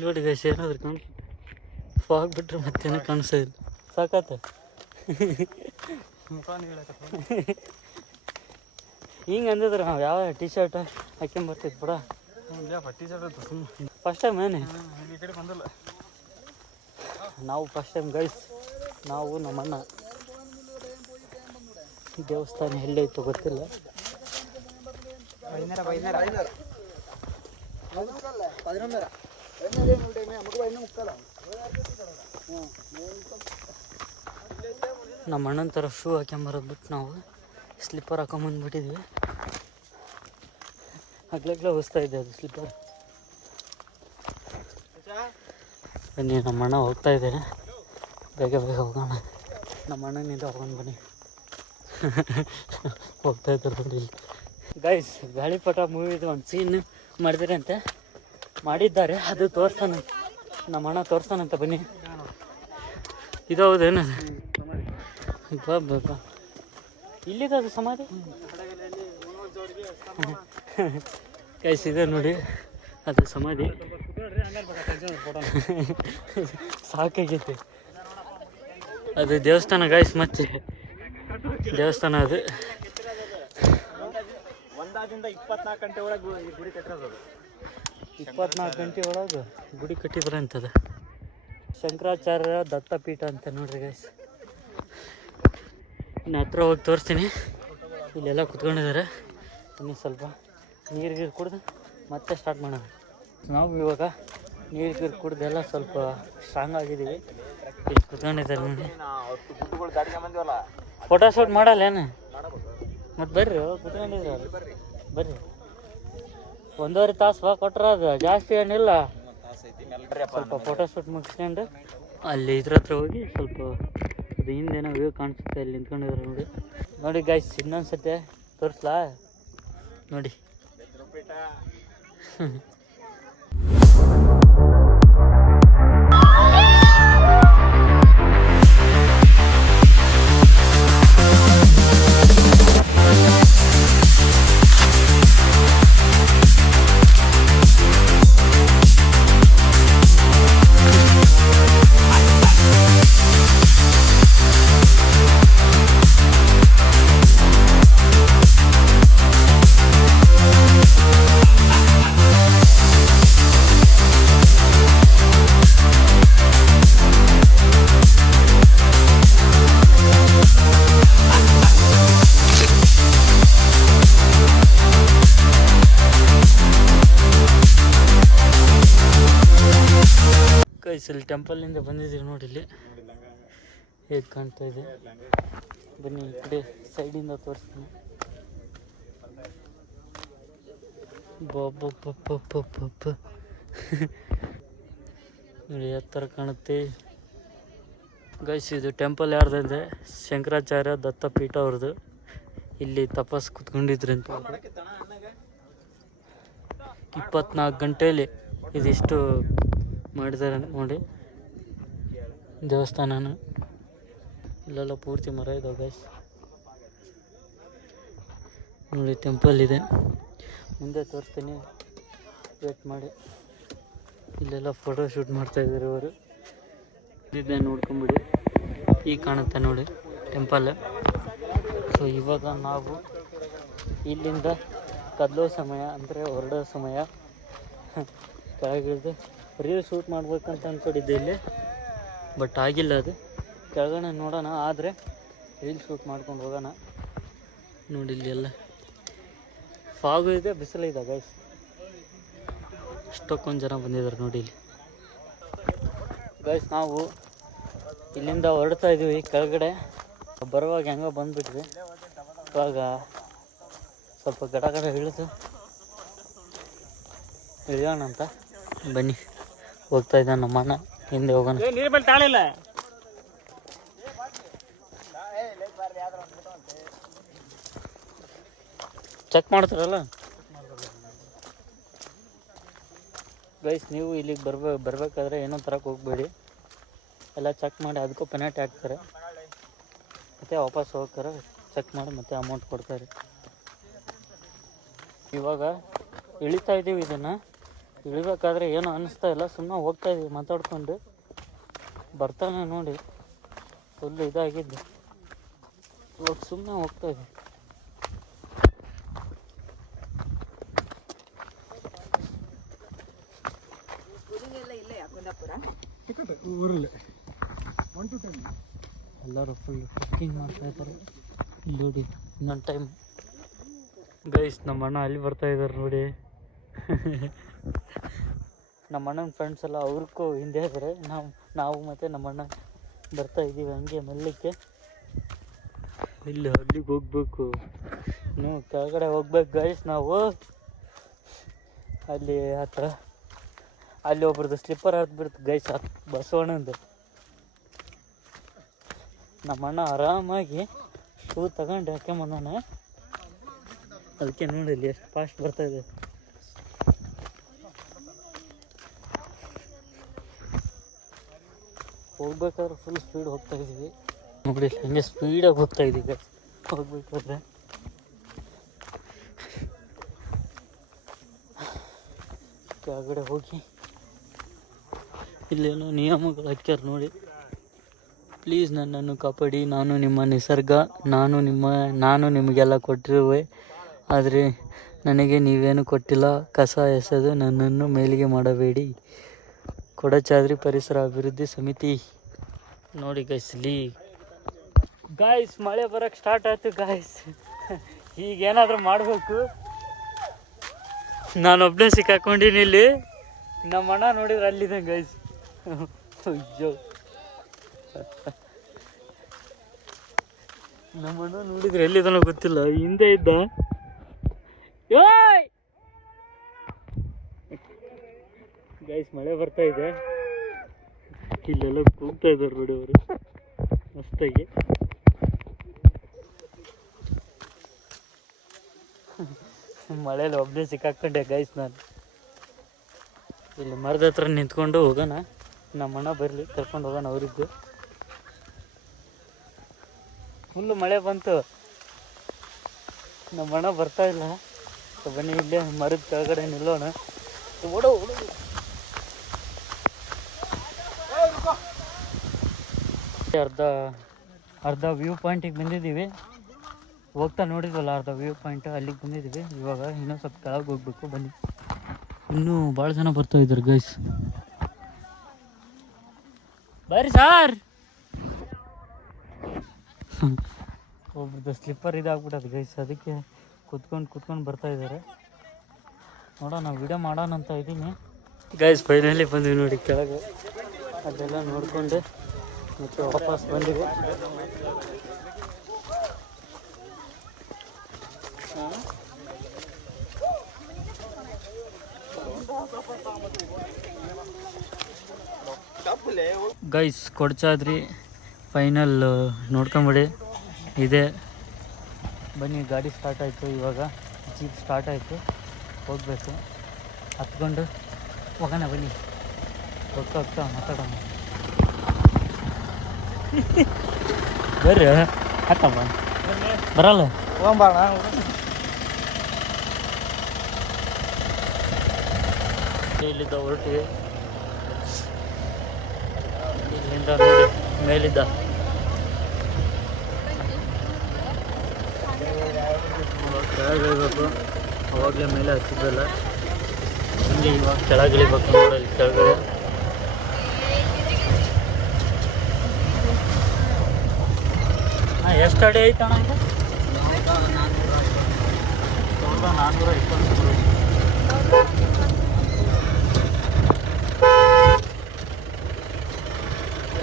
ನೋಡಿ ಗೈಸ್. ಏನಾದ್ರು ಕಾಣಿಸುತ್ತೆ ಫಾಗ್ ಬಿಟ್ರೆ ಮತ್ತೇನೋ ಕಾಣಿಸ್ತಾ ಇಲ್ಲ. ಸಾಕತ್ತ ಹಿಂಗೆ ಅಂದಿದ್ರೆ ನಾವು ಯಾವ ಟಿ ಶರ್ಟ್ ಹಾಕ್ಕೊಂಬರ್ತಿದ್ದು ಬಿಡ. ಫಸ್ಟ್ ಟೈಮ್ ಏನೇ ಬಂದಿಲ್ಲ ನಾವು, ಫಸ್ಟ್ ಟೈಮ್ ಗೈಸ್. ನಾವು ನಮ್ಮಣ್ಣ ದೇವಸ್ಥಾನ ಎಲ್ಲೈತೋ ಗೊತ್ತಿಲ್ಲ. ನಮ್ಮ ಅಣ್ಣನ ಥರ ಶೂ ಹಾಕ್ಕೊಂಬರೋದು ಬಿಟ್ಟು ನಾವು ಸ್ಲಿಪ್ಪರ್ ಹಾಕೊಂಬಂದ್ಬಿಟ್ಟಿದ್ವಿ. ಹಗ್ಲಗ್ಲ ಹೊಸ್ತಾ ಇದೆ ಅದು ಸ್ಲಿಪ್ಪರ್. ಬನ್ನಿ, ನಮ್ಮ ಅಣ್ಣ ಹೋಗ್ತಾ ಇದ್ದೇನೆ, ಬೇಗ ಬೇಗ ಹೋಗೋಣ. ನಮ್ಮ ಅಣ್ಣನಿಂದ ಹೋಗೋಣ ಬನ್ನಿ. ಹೋಗ್ತಾ ಇದ್ದಾರೆ ನೋಡಿ ಗೈಸ್. ಗಾಳಿಪಟ ಮೂವಿದು ಒಂದು ಸೀನ್ ಮಾಡಿದ್ರಂತೆ, ಮಾಡಿದ್ದಾರೆ. ಅದು ತೋರಿಸ್ತಾನಂತೆ ನಮ್ಮ ಅಣ್ಣ, ತೋರಿಸ್ತಾನಂತೆ. ಬನ್ನಿ, ಇದು ಹೌದೇನದು? ಬಾ ಇಲ್ಲಿದೆ ಅದು ಸಮಾಧಿ ಗೈಸ್. ಇದೆ ನೋಡಿ ಅದು ಸಮಾಧಿ. ಸಾಕಾಗೈತೆ. ಅದು ದೇವಸ್ಥಾನ ಗೈಸ್, ಮತ್ತೆ ದೇವಸ್ಥಾನ ಅದು. 24 ಗಂಟೆ ಒಳಗೆ ಗುಡಿ ಕಟ್ಟಿರೋದು. 24 ಗಂಟೆ ಒಳಗೆ ಗುಡಿ ಕಟ್ಟಿದ್ರೆ ಅಂತದ. ಶಂಕರಾಚಾರ್ಯ ದತ್ತಪೀಠ ಅಂತ ನೋಡ್ರಿ ಗೈಸ್. ಇನ್ನು ಹತ್ರ ಹೋಗಿ ತೋರಿಸ್ತೀನಿ. ಇಲ್ಲೆಲ್ಲ ಕುತ್ಕೊಂಡಿದ್ದಾರೆ. ಇನ್ನು ಸ್ವಲ್ಪ ನೀರು ಕುಡ್ದು ಮತ್ತೆ ಸ್ಟಾರ್ಟ್ ಮಾಡೋಣ. ನಾವು ಇವಾಗ ನೀರು ಕುಡ್ದೆಲ್ಲ ಸ್ವಲ್ಪ ಸ್ಟ್ರಾಂಗ್ ಆಗಿದ್ದೀವಿ. ಇಲ್ಲಿ ಕುತ್ಕೊಂಡಿದ್ದಾರೆ ನೋಡಿ. ಫೋಟೋ ಶೂಟ್ ಮಾಡಲ್ಲ ಏನು ಮತ್ತು ಬರ್ರಿ ಕುತ್ಕೊಂಡಿದ್ರು ಬರ್ರಿ. 1.5 ತಾಸು ಕೊಟ್ರ ಅದು ಜಾಸ್ತಿ ಏನಿಲ್ಲ. ಸ್ವಲ್ಪ ಫೋಟೋ ಶೂಟ್ ಮುಗಿಸ್ಕೊಂಡು ಅಲ್ಲಿ ಇದ್ರ ಹತ್ರ ಹೋಗಿ ಸ್ವಲ್ಪ ಅದು ಹಿಂದೇನೋ ವ್ಯೂ ಕಾಣಿಸುತ್ತೆ, ಅಲ್ಲಿ ನಿಂತ್ಕೊಂಡಿದ್ದಾರೆ ನೋಡಿ. ನೋಡಿ ಗೈಸ್ ಇನ್ನೊಂದ್ಸತಿ ತೋರಿಸ್ಲಾ ನೋಡಿ. ಇಲ್ಲಿ ಟೆಂಪಲ್ನಿಂದ ಬಂದಿದ್ದೀವಿ ನೋಡಿ. ಇಲ್ಲಿ ಹೇಗೆ ಕಾಣ್ತಾ ಇದೆ ಬನ್ನಿ, ಈ ಕಡೆ ಸೈಡಿಂದ ತೋರಿಸ್ತೀನಿ. ನೋಡಿ ಯಾವ ಥರ ಕಾಣುತ್ತೆ ಗೈಸ್. ಇದು ಟೆಂಪಲ್ ಯಾರ್ದಂದ್ರೆ ಶಂಕರಾಚಾರ್ಯ ದತ್ತಪೀಠ ಅವ್ರದ್ದು. ಇಲ್ಲಿ ತಪಸ್ ಕುತ್ಕೊಂಡಿದ್ರಂತ. 24 ಗಂಟೆಯಲ್ಲಿ ಇದಿಷ್ಟು ಮಾಡಿದ್ದಾರೆ ನೋಡಿ ದೇವಸ್ಥಾನನ. ಇಲ್ಲೆಲ್ಲ ಪೂರ್ತಿ ಮರ ಇದಾವೆ ಗೈಸ್. ನೋಡಿ ಟೆಂಪಲ್ ಇದೆ, ಮುಂದೆ ತೋರಿಸ್ತೀನಿ, ವೇಟ್ ಮಾಡಿ. ಇಲ್ಲೆಲ್ಲ ಫೋಟೋ ಶೂಟ್ ಮಾಡ್ತಾ ಇದ್ದಾರೆ ಇವರು. ಇದೇ ನೋಡ್ಕೊಂಬಿಡಿ, ಈಗ ಕಾಣುತ್ತೆ ನೋಡಿ ಟೆಂಪಲ್. ಸೊ ಇವಾಗ ನಾವು ಇಲ್ಲಿಂದ ಕದಲೋ ಸಮಯ ಅಂದರೆ ಹೊರಡೋ ಸಮಯ. ಕೆಳಗಿಳಿದು ರೀಲ್ ಶೂಟ್ ಮಾಡ್ಬೇಕಂತ ಅಂದ್ಕೊಂಡಿದ್ದೆ ಇಲ್ಲಿ, ಬಟ್ ಆಗಿಲ್ಲ. ಅದು ಕೆಳಗಡೆ ನೋಡೋಣ, ಆದರೆ ರೀಲ್ ಶೂಟ್ ಮಾಡ್ಕೊಂಡು ಹೋಗೋಣ. ನೋಡಿ ಇಲ್ಲಿ ಎಲ್ಲ ಫಾಗು ಇದೆ, ಬಿಸಿಲಿದೆ ಗೈಸ್. ಅಷ್ಟಕ್ಕೊಂದು ಜನ ಬಂದಿದ್ದಾರೆ ನೋಡಿ ಇಲ್ಲಿ ಗೈಸ್. ನಾವು ಇಲ್ಲಿಂದ ಹೊರಡ್ತಾ ಇದ್ದೀವಿ ಕೆಳಗಡೆ. ಬರುವಾಗ ಹೆಂಗೋ ಬಂದುಬಿಟ್ವಿ. ಇವಾಗ ಸ್ವಲ್ಪ ಗಡ ಇಳಿಯೋಣ ಅಂತ ಬನ್ನಿ. ಹೋಗ್ತಾ ಇದ್ದಾನೆ ನಮ್ಮ ಅಣ್ಣ, ಹಿಂದೆ ಹೋಗೋಣ. ಚೆಕ್ ಮಾಡ್ತಾರಲ್ಲ ಗೈಸ್. ನೀವು ಇಲ್ಲಿಗೆ ಬರಬೇಕಾದ್ರೆ ಏನೋ ತರಕ್ಕೆ ಹೋಗಬೇಡಿ, ಎಲ್ಲ ಚೆಕ್ ಮಾಡಿ ಅದಕ್ಕೂ ಪೆನಾಲ್ಟಿ ಹಾಕ್ತಾರೆ. ಮತ್ತು ವಾಪಸ್ ಹೋಗ್ತಾರೆ, ಚೆಕ್ ಮಾಡಿ ಮತ್ತೆ ಅಮೌಂಟ್ ಕೊಡ್ತಾರೆ. ಇವಾಗ ಇಳಿತಾ ಇದ್ದೀವಿ. ಇದನ್ನು ಇಳಿಬೇಕಾದ್ರೆ ಏನೂ ಅನ್ನಿಸ್ತಾ ಇಲ್ಲ, ಸುಮ್ಮನೆ ಹೋಗ್ತಾ ಇದ್ದೀವಿ ಮಾತಾಡ್ಕೊಂಡು. ಬರ್ತಾನೆ ನೋಡಿ ಫುಲ್ಲು ಇದಾಗಿದ್ದು. ಇವಾಗ ಸುಮ್ಮನೆ ಹೋಗ್ತಾ ಇದ್ದೀವಿ. ಎಲ್ಲರೂ ಫುಲ್ ಕುಕ್ಕಿಂಗ್ ಮಾಡ್ತಾ ಇದ್ದಾರೆ ನೋಡಿ. ಇನ್ನೊಂದು ಟೈಮ್ ಗೈಸ್ ನಮ್ಮ ಅಣ್ಣ ಅಲ್ಲಿ ಬರ್ತಾ ಇದ್ದಾರೆ ನೋಡಿ. ನಮ್ಮ ಅಣ್ಣನ ಫ್ರೆಂಡ್ಸ್ ಎಲ್ಲ ಅವ್ರಿಗೂ ಹಿಂದೆ ಇದ್ದಾರೆ. ನಾವು ಮತ್ತು ನಮ್ಮ ಅಣ್ಣ ಬರ್ತಾ ಇದ್ದೀವಿ ಹಂಗೆ ಮೆಲ್ಲಕ್ಕೆ. ಇಲ್ಲಿ ಅಲ್ಲಿಗೆ ಹೋಗ್ಬೇಕು, ನೀವು ಕೆಳಗಡೆ ಹೋಗ್ಬೇಕು ಗೈಸ್. ನಾವು ಅಲ್ಲಿ ಹತ್ರ ಅಲ್ಲಿ ಒಬ್ರದ್ದು ಸ್ಲಿಪ್ಪರ್ ಹರಿದ್ಬಿಡ್ತು ಗೈಸ್, ಬಸವಣ್ಣಂದು. ನಮ್ಮ ಅಣ್ಣ ಆರಾಮಾಗಿ ಶೂ ತಗೊಂಡು ಹಾಕ್ಕೊಂಬಂದಾನೆ. ಅದಕ್ಕೆ ನೋಡಿ ಇಲ್ಲಿ ಎಷ್ಟು ಫಾಸ್ಟ್ ಬರ್ತಾಯಿದೆ. ಹೋಗ್ಬೇಕಾದ್ರೆ ಫುಲ್ ಸ್ಪೀಡ್ ಹೋಗ್ತಾ ಇದ್ದೀವಿ ನೋಡಿ. ಹಂಗೆ ಸ್ಪೀಡಾಗಿ ಹೋಗ್ತಾ ಇದ್ದೀವಿ ಹೋಗ್ಬೇಕಾದ್ರೆ. ಕೆಳಗಡೆ ಹೋಗಿ ಇಲ್ಲೇನೋ ನಿಯಮಗಳು ಹಾಕ್ಯಾರ ನೋಡಿ. ಪ್ಲೀಸ್ ನನ್ನನ್ನು ಕಾಪಾಡಿ, ನಾನು ನಿಮ್ಮ ನಿಸರ್ಗ, ನಾನು ನಿಮಗೆಲ್ಲ ಕೊಟ್ಟಿರುವೆ, ಆದರೆ ನನಗೆ ನೀವೇನು ಕೊಟ್ಟಿಲ್ಲ. ಕಸ ಎಸೆದು ನನ್ನನ್ನು ಮೇಲಿಗೆ ಮಾಡಬೇಡಿ. ಕೊಡಚಾದ್ರಿ ಪರಿಸರ ಅಭಿವೃದ್ಧಿ ಸಮಿತಿ. ನೋಡಿ ಗೈಸ್, ಇಲ್ಲಿ ಗಾಯ್ಸ್ ಮಳೆ ಬರೋಕ್ಕೆ ಸ್ಟಾರ್ಟ್ ಆಯ್ತು ಗಾಯ್ಸ್. ಈಗೇನಾದರೂ ಮಾಡಬೇಕು. ನಾನೊಬ್ಬನೇ ಸಿಕ್ಕಾಕೊಂಡಿನಿ ಇಲ್ಲಿ. ನಮ್ಮ ಅಣ್ಣ ನೋಡಿದ್ರೆ ಅಲ್ಲಿದೆ ಗೈಸ್. ಅಯ್ಯೋ ನಮ್ಮ ಅಣ್ಣ ನೋಡಿದ್ರೆ ಎಲ್ಲಿದ್ದಾನೋ ಗೊತ್ತಿಲ್ಲ, ಹಿಂದೆ ಇದ್ದ. ಗೈಸ್ ಮಳೆ ಬರ್ತಾ ಇದೆ, ಇಲ್ಲೆಲ್ಲ ಕೂಗ್ತಾ ಇದ್ದಾರೆ ನೋಡಿ ಅವರು ಮಸ್ತಾಗಿ. ಮಳೆಯಲ್ಲಿ ಒಬ್ಬನೇ ಸಿಕ್ಕಾಕೊಂಡೆ ಗೈಸ್. ನಾನು ಇಲ್ಲಿ ಮರದ ಹತ್ರ ನಿಂತ್ಕೊಂಡು ಹೋಗೋಣ, ನಮ್ಮ ಅಣ್ಣ ಬರಲಿ ಕರ್ಕೊಂಡು ಹೋಗೋಣ ಅವರಿದ್ದು. ಫುಲ್ಲು ಮಳೆ ಬಂತು, ನಮ್ಮ ಅಣ್ಣ ಬರ್ತಾ ಇಲ್ಲ. ಬನ್ನಿ ಇಲ್ಲೇ ಮರದ ಕೆಳಗಡೆ ನಿಲ್ಲೋಣ. ಓಡೋ ಓಡೋ. ಅರ್ಧ ವ್ಯೂ ಪಾಯಿಂಟಿಗೆ ಬಂದಿದ್ದೀವಿ. ಹೋಗ್ತಾ ನೋಡಿದ್ವಲ್ಲ ಅರ್ಧ ವ್ಯೂ ಪಾಯಿಂಟ್, ಅಲ್ಲಿಗೆ ಬಂದಿದ್ದೀವಿ. ಇವಾಗ ಇನ್ನೂ ಸ್ವಲ್ಪ ಕೆಳಗೆ ಹೋಗ್ಬೇಕು. ಬನ್ನಿ, ಇನ್ನೂ ಭಾಳ ಜನ ಬರ್ತಾ ಇದ್ದಾರೆ ಗೈಸ್. ಬರ್ರಿ ಸಾರ್. ಒಬ್ರದ್ದು ಸ್ಲಿಪ್ಪರ್ ಇದಾಗ್ಬಿಟ್ಟದು ಗೈಸ್, ಅದಕ್ಕೆ ಕುತ್ಕೊಂಡು ಬರ್ತಾ ಇದ್ದಾರೆ. ನೋಡೋಣ, ವಿಡಿಯೋ ಮಾಡೋಣ ಅಂತ ಇದ್ದೀನಿ ಗೈಸ್. ಫೈನಲಿ ಬಂದ್ವಿ ನೋಡಿ ಕೆಳಗೆ. ಅದೆಲ್ಲ ನೋಡಿಕೊಂಡು ಮತ್ತೆ ವಾಪಸ್ ಬಂದಿವಿ. ಗೈಸ್ ಕೊಡ್ಚಾದ್ರಿ ಫೈನಲ್ ನೋಡ್ಕೊಂಬಿಡಿ ಇದೆ. ಬನ್ನಿ, ಗಾಡಿ ಸ್ಟಾರ್ಟ್ ಆಯಿತು. ಇವಾಗ ಜೀಪ್ ಸ್ಟಾರ್ಟ್ ಆಯಿತು, ಹೋಗಬೇಕು. ಹತ್ಕೊಂಡು ಹೋಗೋಣ ಬನ್ನಿ. ಹೋಗ್ತಾ ಮಾತಾಡೋಣ. ಬರ್ರಿ ಹಾಕಮ್ಮ, ಬರಲ್ಲ ಹೋಗೋಣ. ಇಲ್ಲಿದ್ದ ಹೊರಟಿವಿ, ಇಲ್ಲಿಂದ ನೋಡಿ ಮೇಲಿದ್ದ ಕೆಳಗಿಳಿಬೇಕು. ಅವಾಗಲೇ ಮೇಲೆ ಹತ್ತಿದ್ದಲ್ಲ, ಇಲ್ಲಿ ಇವಾಗ ಕೆಳಗಿಳಿಬೇಕು. ನೋಡಲ್ಲಿ ಕೆಳಗಡೆ ಎಷ್ಟು ಅಡಿ ಐತಣ್ಣ ಇದು? 1420.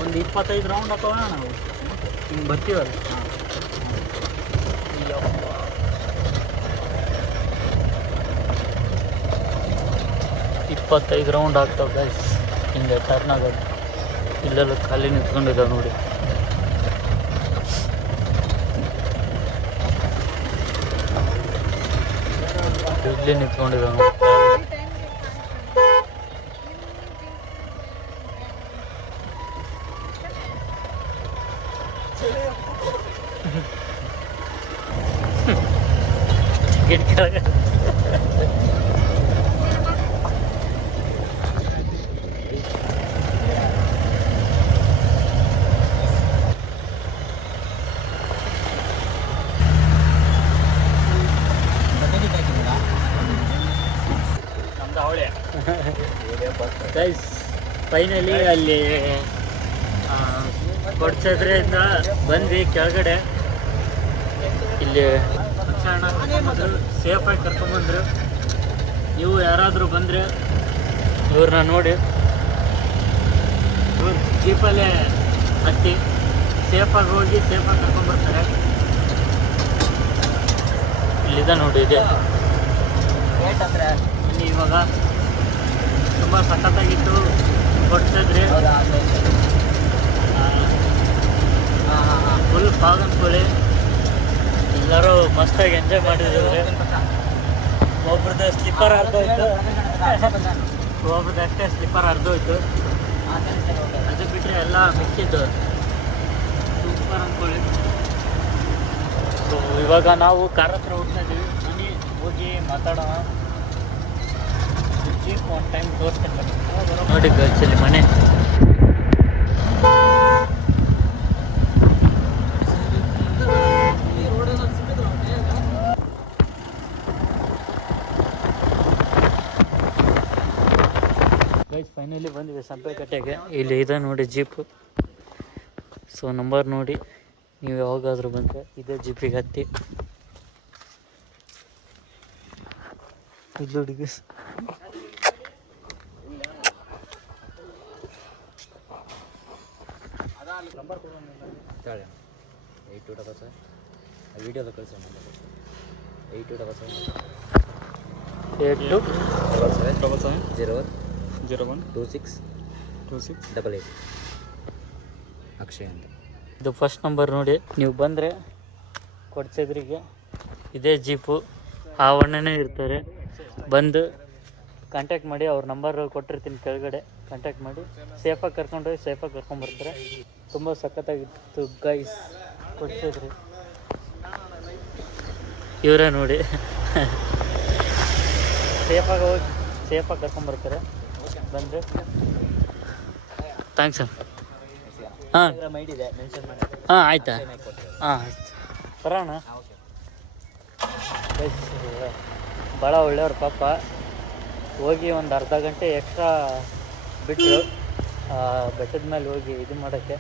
ಒಂದು 25 ರೌಂಡ್ ಹಾಕೋಣ ನಾವು, ಹಿಂಗೆ ಬರ್ತೀವಲ್ಲ. 25 ರೌಂಡ್ ಆಗ್ತಾವೆ ಗೈಸ್. ಹಿಂಗೆ ಟರ್ನ್ ಆಗೋದು. ಇಲ್ಲೆಲ್ಲ ಖಾಲಿ ನಿಂತ್ಕೊಂಡಿದ್ದಾವೆ ನೋಡಿ. ಇಲ್ಲೇ ನಿಂತ್ಕೊಂಡಿದ್ದಾವೆ ನೋಡಿ. ಗಿಡ ಕೆಳಗೆ ಗೈಸ್. ಫೈನಲಿ ಅಲ್ಲಿ ಕೊಡ್ಸದ್ರಿಂದ ಬಂದ್ವಿ ಕೆಳಗಡೆ. ಇಲ್ಲಿ ಸೇಫಾಗಿ ಕರ್ಕೊಂಬಂದ್ರು. ನೀವು ಯಾರಾದರೂ ಬಂದರೆ ಇವ್ರನ್ನ ನೋಡಿ, ಇವ್ರು ಜೀಪಲ್ಲೇ ಹತ್ತಿ ಸೇಫಾಗಿ ಹೋಗಿ ಸೇಫಾಗಿ ಕರ್ಕೊಂಬರ್ತಾರೆ. ಇಲ್ಲಿದೆ ನೋಡಿ, ಇದೆ ಇಲ್ಲಿ. ಇವಾಗ ತುಂಬ ಸಖತ್ತಾಗಿತ್ತು ಕೊಡ್ಸಿದ್ರಿ. ಫುಲ್ ಫಾಗ್ ಅನ್ಕೊಳ್ಳಿ. ಎಲ್ಲರೂ ಮಸ್ತಾಗಿ ಎಂಜಾಯ್ ಮಾಡಿದ್ದೀವಿ. ಒಬ್ರದ್ದು ಸ್ಲಿಪ್ಪರ್ ಹರಿದೋಯ್ತು, ಒಬ್ರದ್ದು ಅಷ್ಟೇ ಸ್ಲಿಪ್ಪರ್ ಹರಿದೋಯ್ತು. ಅದು ಬಿಟ್ಟರೆ ಎಲ್ಲ ಮಿಕ್ಕಿದ್ದು ಸೂಪರ್ ಅಂದ್ಕೊಳ್ಳಿ. ಸೊ ಇವಾಗ ನಾವು ಕಾರ್ ಹತ್ರ ಹೋಗ್ತಾ ಇದ್ದೀವಿ. ಬನ್ನಿ ಹೋಗಿ ಮಾತಾಡೋಣ. ಜೀಪ್ ಒಂದು ಟೈಮ್ ತೋರಿಸ್ತೀನಿ ನೋಡಿ ಗರ್ಲ್ಸಲ್ಲಿ ಮನೆ. ಗೈಸ್ ಫೈನಲಿ ಬಂದಿದೆ ಸಂಪೆಕಟ್ಟೆಗೆ. ಇಲ್ಲಿ ಇದೆ ನೋಡಿ ಜೀಪು. ಸೊ ನಂಬರ್ ನೋಡಿ, ನೀವು ಯಾವಾಗಾದರೂ ಬಂದರೆ ಇದೇ ಜೀಪಿಗೆ ಹತ್ತಿ. ಇದು ಹುಡುಗಿ ತಾಳೆ 8277 ವಿಡಿಯೋದ ಕಳಿಸೋಣ 8277 012688 ಅಕ್ಷಯ್ ಅಂತ. ಇದು ಫಸ್ಟ್ ನಂಬರ್ ನೋಡಿ. ನೀವು ಬಂದರೆ ಕೊಡ್ಸದ್ರಿಗೆ ಇದೇ ಜೀಪು ಆ ಅಣ್ಣನೇ ಇರ್ತಾರೆ. ಬಂದು ಕಾಂಟ್ಯಾಕ್ಟ್ ಮಾಡಿ, ಅವ್ರ ನಂಬರ್ ಕೊಟ್ಟಿರ್ತೀನಿ ಕೆಳಗಡೆ, ಕಾಂಟ್ಯಾಕ್ಟ್ ಮಾಡಿ ಸೇಫಾಗಿ ಕರ್ಕೊಂಡೋಗಿ ಸೇಫಾಗಿ ಕರ್ಕೊಂಬರ್ತಾರೆ. ತುಂಬ ಸಖತ್ತಾಗಿತ್ತು ಗೈಸ್ ಕೊಡ್ಸಿದ್ರಿ. ಇವರೇ ನೋಡಿ ಸೇಫಾಗಿ ಹೋಗಿ ಸೇಫಾಗಿ ಕರ್ಕೊಂಬರ್ತಾರೆ. ಬಂದರೆ ಥ್ಯಾಂಕ್ಸ್ ಸರ್. ಹಾಂ ಹಾಂ ಆಯ್ತಾ? ಹಾಂ ಆಯ್ತು ಬರೋಣ. ಭಾಳ ಒಳ್ಳೆಯವ್ರು ಪಾಪ. ಹೋಗಿ ಒಂದು ಅರ್ಧ ಗಂಟೆ ಎಕ್ಸ್ಟ್ರಾ ಬಿಟ್ಟರು ಬೆಟ್ಟದ ಮೇಲೆ ಹೋಗಿ ಇದು ಮಾಡೋಕ್ಕೆ.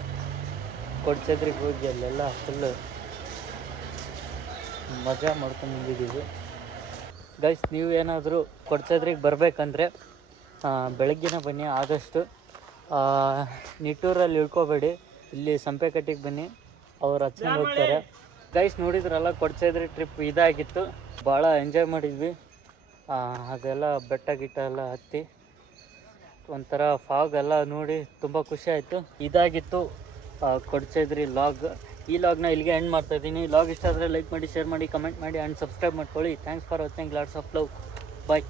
ಕೊಡ್ಸದ್ರಿಗೆ ಹೋಗಿ ಅಲ್ಲೆಲ್ಲ ಫುಲ್ಲು ಮಜಾ ಮಾಡ್ಕೊಂಡು ಬಂದಿದ್ದೀವಿ ಗೈಸ್. ನೀವು ಏನಾದರೂ ಕೊಡ್ಸದ್ರಿಗೆ ಬರಬೇಕಂದ್ರೆ ಬೆಳಗ್ಗಿನ ಬನ್ನಿ ಆದಷ್ಟು. ನಿಟ್ಟೂರಲ್ಲಿ ಇಳ್ಕೊಬೇಡಿ, ಇಲ್ಲಿ ಸಂಪೆಕಟ್ಟಿಗೆ ಬನ್ನಿ, ಅವ್ರು ಹಚ್ಕೊಂಡು ಹೋಗ್ತಾರೆ. ಗೈಸ್ ನೋಡಿದ್ರಲ್ಲ ಕೊಡ್ಸದ್ರಿ ಟ್ರಿಪ್ ಇದಾಗಿತ್ತು. ಭಾಳ ಎಂಜಾಯ್ ಮಾಡಿದ್ವಿ. ಅದೆಲ್ಲ ಬೆಟ್ಟ ಗಿಟ್ಟ ಎಲ್ಲ ಹತ್ತಿ ಒಂಥರ ಫಾಗ್ ಎಲ್ಲ ನೋಡಿ ತುಂಬ ಖುಷಿ ಆಯಿತು. ಇದಾಗಿತ್ತು ಕೊಡ್ಸದ್ರಿ ಲಾಗ್. ಈ ಲಾಗ್ನ ಇಲ್ಲಿಗೆ ಎಂಡ್ ಮಾಡ್ತಾಯಿದ್ದೀನಿ. ಲಾಗ್ ಇಷ್ಟ ಆದರೆ ಲೈಕ್ ಮಾಡಿ, ಶೇರ್ ಮಾಡಿ, ಕಮೆಂಟ್ ಮಾಡಿ ಆ್ಯಂಡ್ ಸಬ್ಸ್ಕ್ರೈಬ್ ಮಾಡ್ಕೊಳ್ಳಿ. Thanks for watching. Lots of love. Bye.